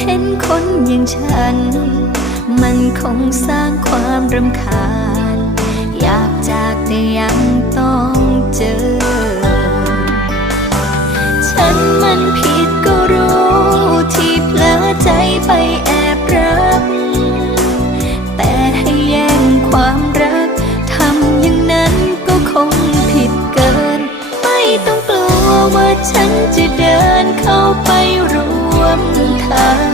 เห็นคนอย่างฉัน มันคงสร้างความรำคาญ อยากจากแต่ยังต้องเจอ ฉันมันผิดก็รู้ที่เผลอใจไปแอบรัก แต่ให้แย่งความรักทำอย่างนั้นก็คงผิดเกิน ไม่ต้องกลัวว่าฉันจะโด 사랑